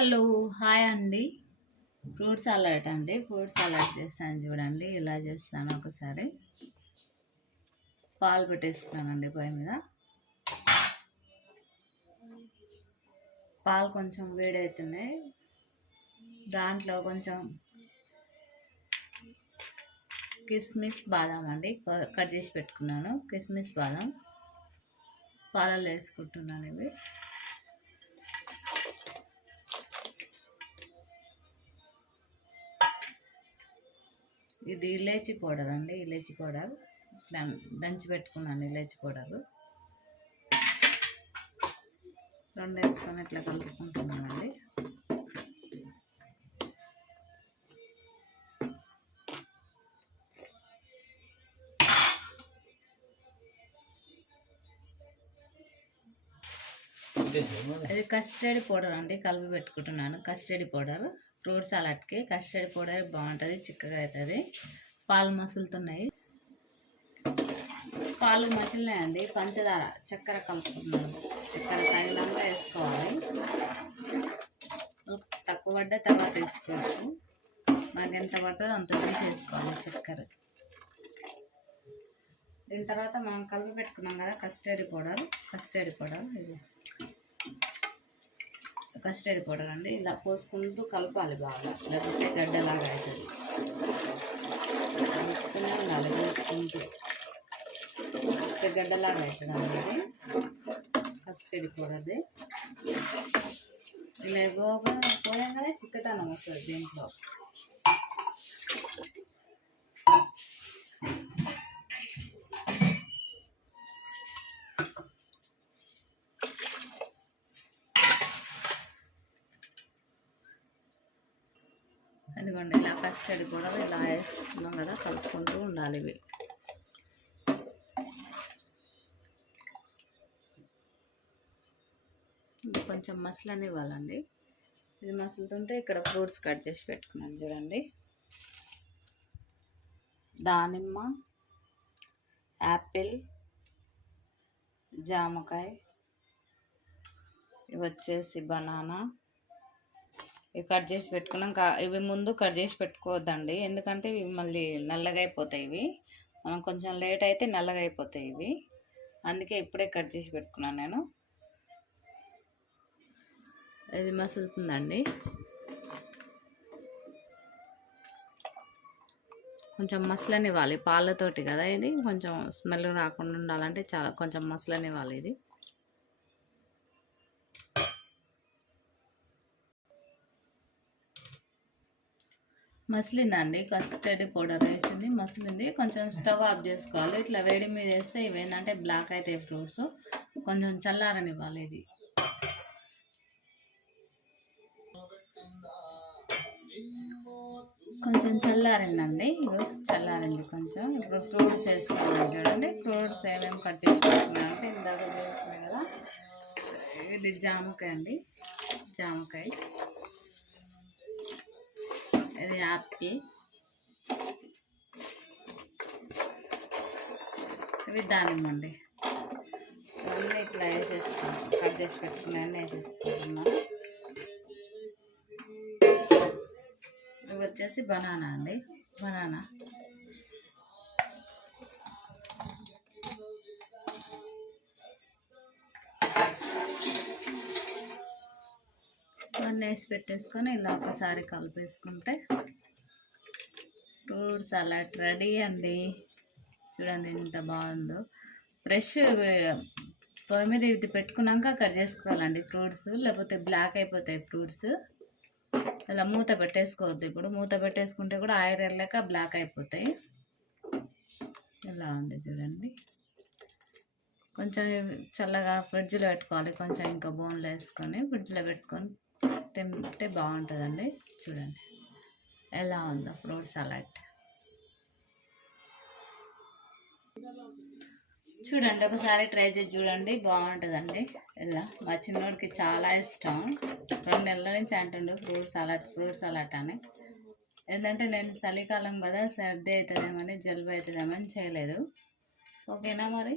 Hello hi అండి. Fruit salad అండి. Fruit salad చేస్తాను చూడండి. ఇలా చేస్తాను. ఒకసారి పాలు పెట్టేసుకున్నానండి పొయ్యి మీద. పాలు కొంచెం వేడవుతున్నాయి. దాంట్లో కొంచెం కిస్మిస్ బాదం అండి కట్ చేసి పెట్టుకున్నాను. కిస్మిస్ బాదం పాలలో వేసుకుంటున్నాను. ఇవి ఇది ఇలాచీ పౌడర్ అండి. ఇలాచీ పౌడర్ ఇట్లా దంచి పెట్టుకున్నాను. ఇలాచీ పౌడరు రెండు వేసుకొని ఇట్లా కలుపుకుంటున్నానండి. ఇది కస్టర్డ్ పౌడర్ అండి. కలిపి పెట్టుకుంటున్నాను. కస్టర్డ్ పౌడర్ ఫ్రూట్ సలాడ్కి కస్టర్డ్ పౌడర్ బాగుంటుంది, చిక్కగా అవుతుంది. పాలు మసులుతున్నాయి. పాలు మసిలినాయండి. పంచదార చక్కెర కలుపుకుంటున్నాను. చక్కెర తగినంగా వేసుకోవాలి. తక్కువ పడ్డ తర్వాత వేసుకోవచ్చు. నాకు ఎంత పడుతుందో అంత తీసేసుకోవాలి చక్కెర. దీని తర్వాత మనం కలిపి పెట్టుకున్నాం కదా కస్టర్డ్ పౌడర్ ఇది కస్టర్డ్ పౌడర్ అండి. ఇలా పోసుకుంటూ కలపాలి బాగా, లేకపోతే గడ్డలాగా అవుతుంది. కలుపుతూనే ఉండాలి పోసుకుంటూ, గడ్డలాగా అవుతుంది అనేది కస్టర్డ్ పౌడర్ది. ఇలా పోయంగానే చిక్కదనం వస్తుంది దీంట్లో. ఎందుకంటే ఇలా కస్టర్డ్ కూడా ఇలా వేసుకున్నాం కదా, కలుపుకుంటూ ఉండాలి. ఇవి కొంచెం మసలని ఇవ్వాలండి. ఇది మసులుతుంటే ఇక్కడ ఫ్రూట్స్ కట్ చేసి పెట్టుకున్నాను చూడండి. దానిమ్మ, యాపిల్, జామకాయ, ఇవి వచ్చేసి బనానా. ఇవి కట్ చేసి పెట్టుకున్నాం. ఇవి ముందు కట్ చేసి పెట్టుకోవద్దండి, ఎందుకంటే ఇవి మళ్ళీ నల్లగా అయిపోతాయి. ఇవి మనం కొంచెం లేట్ అయితే నల్లగా అయిపోతాయి ఇవి. అందుకే ఇప్పుడే కట్ చేసి పెట్టుకున్నాను నేను. ఇది మసులుతుందండి. కొంచెం మసలనివ్వాలి. పాలతోటి కదా ఇది, కొంచెం స్మెల్ రాకుండా ఉండాలంటే చాలా కొంచెం మసలనివ్వాలి. ఇది మసిలిందండి. కస్టర్డ్ పౌడర్ వేసింది, మసిలింది. కొంచెం స్టవ్ ఆఫ్ చేసుకోవాలి. ఇట్లా వేడి మీద వేస్తే ఇవి ఏంటంటే బ్లాక్ అవుతాయి ఫ్రూట్స్. కొంచెం చల్లారనివ్వాలి. ఇది కొంచెం చల్లారిందండి. చల్లారింది కొంచెం. ఇప్పుడు ఫ్రూట్స్ వేసుకోవాలి చూడండి. ఫ్రూట్స్ ఏమేమి కట్ చేసి పెట్టుకున్నాను అంటే ఇందాక చేసినాయి కదా. ఇది జామకాయ అండి, జామకాయ. ఇది యాపిల్, ఇవి దానిమ్మ అండి. ఇవన్నీ ఇట్లా వేసేసుకున్నాను. కట్ చేసి పెట్టుకున్నాను, వేసేసుకుంటున్నాను. ఇవి వచ్చేసి బనానా అండి. బనానా ఇవన్నీ వేసి పెట్టేసుకొని ఇలా ఒకసారి కలిపేసుకుంటే ఫ్రూట్ సలాడ్ రెడీ అండి. చూడండి ఎంత బాగుందో. ఫ్రెష్ పొయ్యి మీద ఇది పెట్టుకున్నాక కట్ చేసుకోవాలండి ఫ్రూట్స్, లేకపోతే బ్లాక్ అయిపోతాయి ఫ్రూట్స్. ఇలా మూత పెట్టేసుకోవద్దు. ఇప్పుడు మూత పెట్టేసుకుంటే కూడా ఆయిల్ వెళ్ళాక బ్లాక్ అయిపోతాయి. ఇలా ఉంది చూడండి. కొంచెం చల్లగా ఫ్రిడ్జ్లో పెట్టుకోవాలి. కొంచెం ఇంకా బోన్లో వేసుకొని ఫ్రిడ్జ్లో పెట్టుకొని తింటే బాగుంటుందండి. చూడండి ఎలా ఉందో ఫ్రూట్ సలాడ్. చూడండి ఒకసారి ట్రై చేసి చూడండి, బాగుంటుందండి. ఇలా మా చిన్నోడికి చాలా ఇష్టం. 2 నెలల నుంచి అంటుండు ఫ్రూట్ సలాడ్ అని. ఏంటంటే నేను చలికాలం కదా, సర్ది అవుతుందేమని, జలుబు అవుతుందేమని చేయలేదు. ఓకేనా మరి.